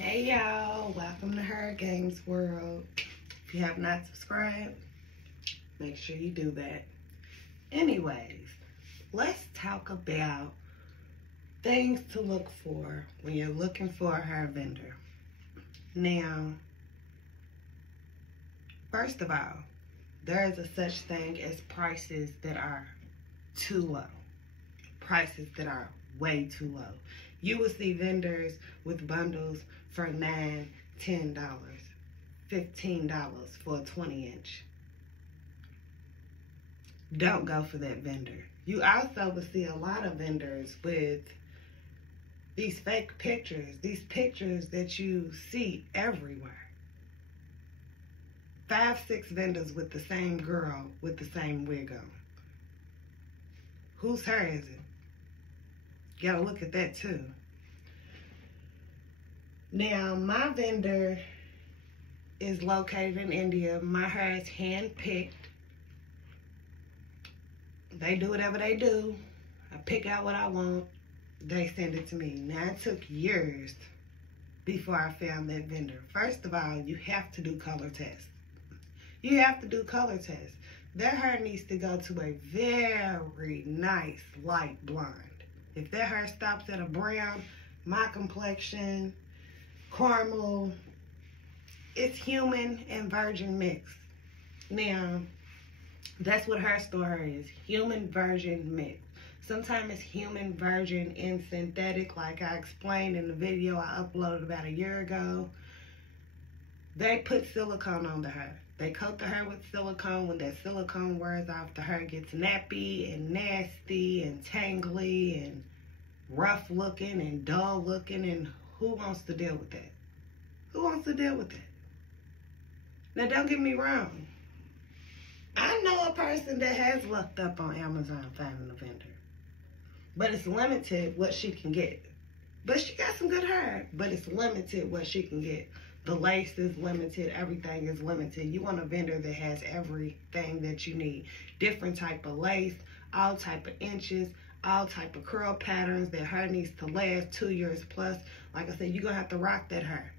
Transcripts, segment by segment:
Hey y'all, welcome to Her Games World. If you have not subscribed, make sure you do that. Anyways, let's talk about things to look for when you're looking for a hair vendor. Now, first of all, there is a such thing as prices that are too low. Prices that are way too low. You will see vendors with bundles for $9, $10, $15 for a 20-inch. Don't go for that vendor. You also will see a lot of vendors with these fake pictures, these pictures that you see everywhere. 5, 6 vendors with the same girl with the same wig on. Whose hair is it? You gotta look at that too. Now, my vendor is located in India. My hair is hand-picked. They do whatever they do. I pick out what I want. They send it to me. Now, it took years before I found that vendor. First of all, you have to do color tests. You have to do color tests. Their hair needs to go to a very nice light blonde. If their hair stops at a brown, my complexion, caramel, it's human and virgin mix. Now, that's what her store is, human virgin mix. Sometimes it's human virgin and synthetic, like I explained in the video I uploaded about a year ago. They put silicone on the hair. They coat the hair with silicone. When that silicone wears off, the hair gets nappy and nasty and tangly and rough looking and dull looking. And who wants to deal with that? Who wants to deal with that? Now, don't get me wrong. I know a person that has looked up on Amazon finding a vendor. But it's limited what she can get. But she got some good hair. But it's limited what she can get. The lace is limited. Everything is limited. You want a vendor that has everything that you need. Different type of lace, all type of inches, all type of curl patterns. That hair needs to last 2 years plus. Like I said, you're going to have to rock that hair.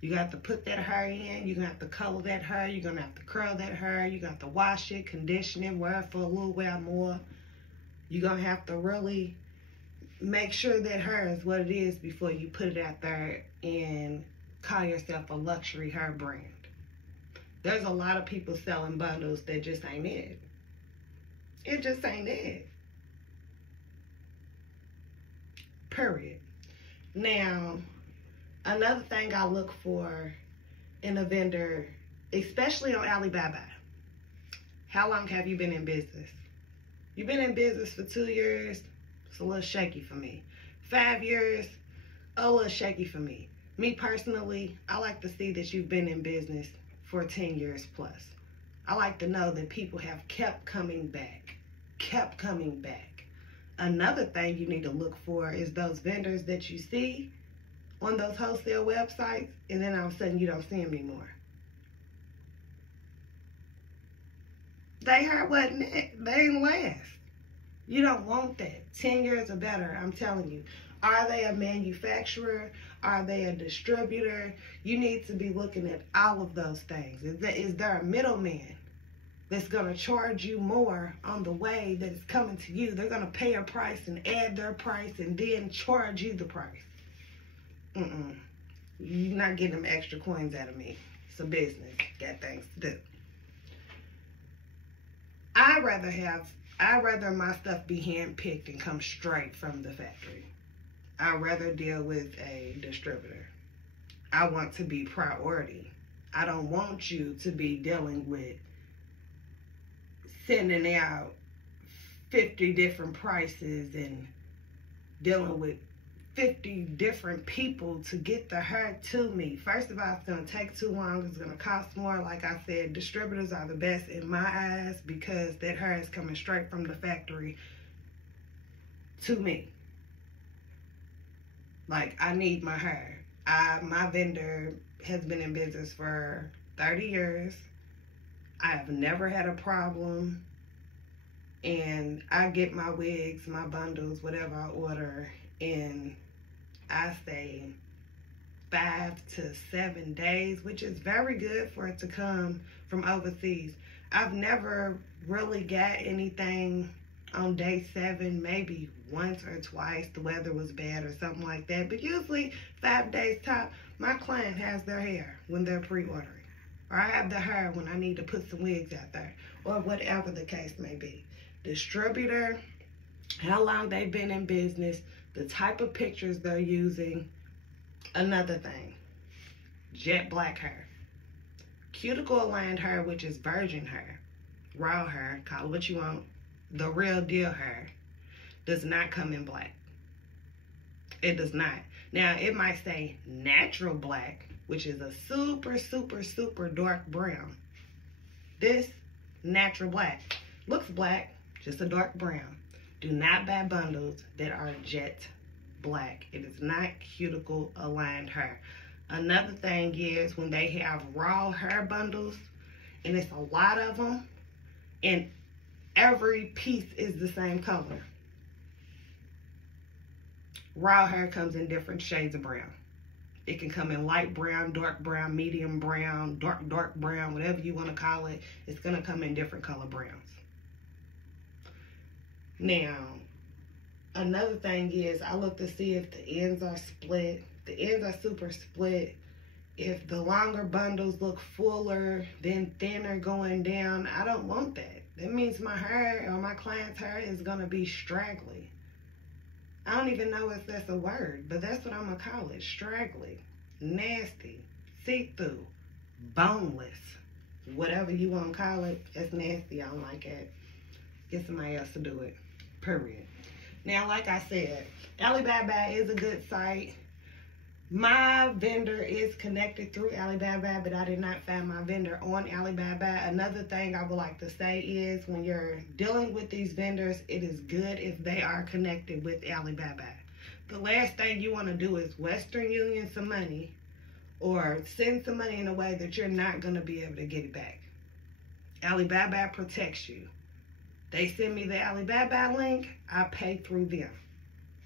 You got to put that hair in. You're going to have to color that hair. You're going to have to curl that hair. You're going to have to wash it, condition it, wear it for a little while more. You're going to have to really make sure that hair is what it is before you put it out there and call yourself a luxury hair brand. There's a lot of people selling bundles that just ain't it. It just ain't it. Period. Now, another thing I look for in a vendor, especially on Alibaba, how long have you been in business? You've been in business for 2 years, it's a little shaky for me. 5 years, a little shaky for me. Me personally, I like to see that you've been in business for 10 years plus. I like to know that people have kept coming back, kept coming back. Another thing you need to look for is those vendors that you see on those wholesale websites, and then all of a sudden you don't see them anymore. They hair wasn't it. They didn't last. You don't want that. 10 years or better, I'm telling you. Are they a manufacturer? Are they a distributor? You need to be looking at all of those things. Is there a middleman that's going to charge you more on the way that it's coming to you? They're going to pay a price and add their price and then charge you the price. You're not getting them extra coins out of me. It's a business. Got things to do. I'd rather my stuff be hand-picked and come straight from the factory. I'd rather deal with a distributor. I want to be priority. I don't want you to be dealing with sending out 50 different prices and dealing with 50 different people to get the hair to me. First of all, it's going to take too long. It's going to cost more. Like I said, distributors are the best in my eyes because that hair is coming straight from the factory to me. Like, I need my hair. My vendor has been in business for 30 years. I have never had a problem. And I get my wigs, my bundles, whatever I order, and I say 5 to 7 days, which is very good for it to come from overseas. I've never really got anything on day 7, maybe once or twice. The weather was bad or something like that. But usually 5 days top, my client has their hair when they're pre-ordering. Or I have their hair when I need to put some wigs out there. Or whatever the case may be. Distributor, how long they've been in business, the type of pictures they're using. Another thing, jet black hair. Cuticle aligned hair, which is virgin hair, raw hair, call it what you want, the real deal hair, does not come in black. It does not. Now, it might say natural black, which is a super, super, super dark brown. This natural black looks black, just a dark brown. Do not buy bundles that are jet black. It is not cuticle aligned hair. Another thing is when they have raw hair bundles, and it's a lot of them, and every piece is the same color. Raw hair comes in different shades of brown. It can come in light brown, dark brown, medium brown, dark brown, whatever you want to call it. It's going to come in different color browns. Now, another thing is I look to see if the ends are split. The ends are super split. If the longer bundles look fuller, then thinner going down, I don't want that. That means my hair or my client's hair is going to be straggly. I don't even know if that's a word, but that's what I'm going to call it. Straggly, nasty, see-through, boneless, whatever you want to call it. It's nasty. I don't like it. Get somebody else to do it. Period. Now, like I said, Alibaba is a good site. My vendor is connected through Alibaba, but I did not find my vendor on Alibaba. Another thing I would like to say is when you're dealing with these vendors, it is good if they are connected with Alibaba. The last thing you want to do is Western Union some money or send some money in a way that you're not going to be able to get it back. Alibaba protects you. They send me the Alibaba link, I pay through them.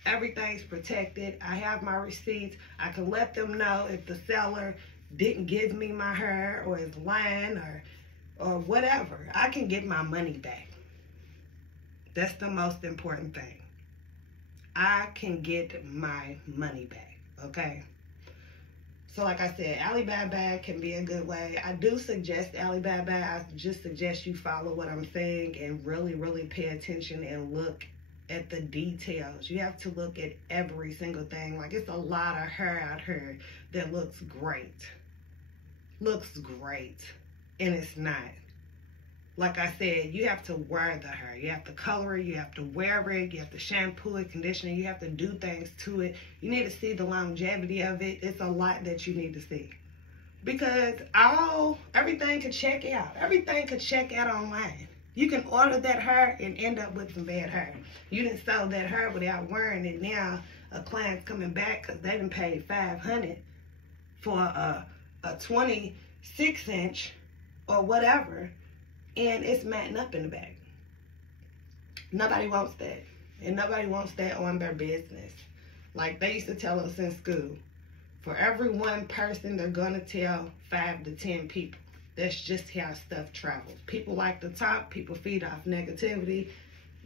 Everything's protected. I have my receipts. I can let them know if the seller didn't give me my hair or is lying or whatever. I can get my money back. That's the most important thing. I can get my money back, okay? So like I said, Alibaba can be a good way. I do suggest Alibaba. I just suggest you follow what I'm saying and really, really pay attention and look at the details. You have to look at every single thing. Like, it's a lot of hair out here that looks great. Looks great. And it's not. Like I said, you have to wear the hair. You have to color it. You have to wear it. You have to shampoo it, condition it. You have to do things to it. You need to see the longevity of it. It's a lot that you need to see. Because everything could check out. Everything could check out online. You can order that hair and end up with some bad hair. You didn't sell that hair without wearing it. Now a client's coming back because they done paid $500 for a 26-inch or whatever, and it's matting up in the back. Nobody wants that. And nobody wants that on their business. Like they used to tell us in school, for every one person, they're going to tell 5 to 10 people. That's just how stuff travels. People like to talk. People feed off negativity.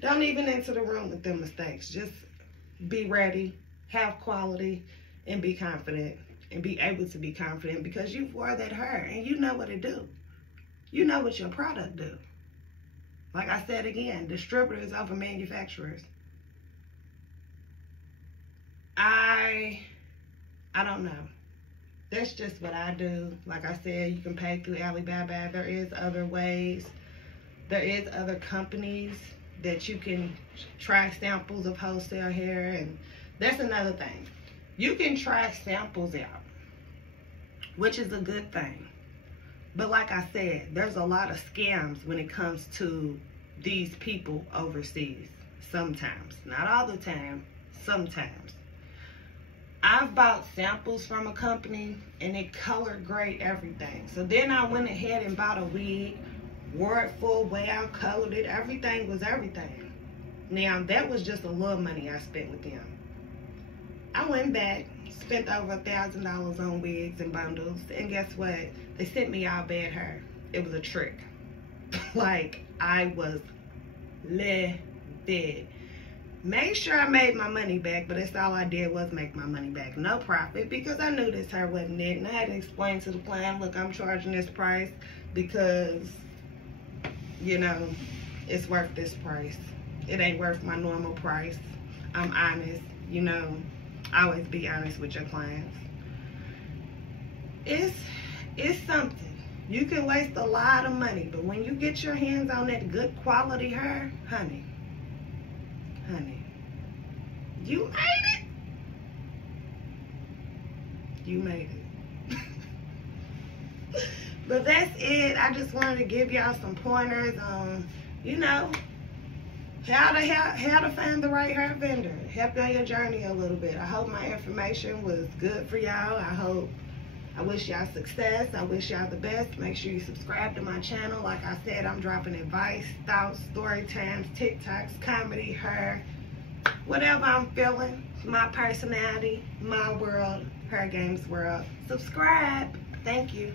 Don't even enter the room with them mistakes. Just be ready, have quality, and be confident. And be able to be confident because you wore that hair and you know what it do. You know what your product do. Like I said again, distributors over manufacturers. I don't know. That's just what I do. Like I said, you can pay through Alibaba. There is other ways. There is other companies that you can try samples of wholesale hair. And that's another thing. You can try samples out, which is a good thing. But like I said, there's a lot of scams when it comes to these people overseas. Sometimes. Not all the time. Sometimes. I've bought samples from a company and it colored great, everything. So then I went ahead and bought a wig, wore it full way out, colored it. Everything was everything. Now, that was just a little money I spent with them. I went back, spent over $1,000 on wigs and bundles, and guess what? They sent me all bad hair. It was a trick. Like, I was livid. Made sure I made my money back, but that's all I did was make my money back. No profit, because I knew this hair wasn't it, and I had to explain to the client, look, I'm charging this price because, you know, it's worth this price. It ain't worth my normal price. I'm honest, you know. Always be honest with your clients. It's something. You can waste a lot of money, but when you get your hands on that good quality hair, honey, you made it. You made it. But that's it. I just wanted to give y'all some pointers on, you know, how to find the right hair vendor. Help you on your journey a little bit. I hope my information was good for y'all. I wish y'all success. I wish y'all the best. Make sure you subscribe to my channel. Like I said, I'm dropping advice, thoughts, story times, TikToks, comedy, hair, whatever I'm feeling. My personality, my world, Her Games World. Subscribe. Thank you.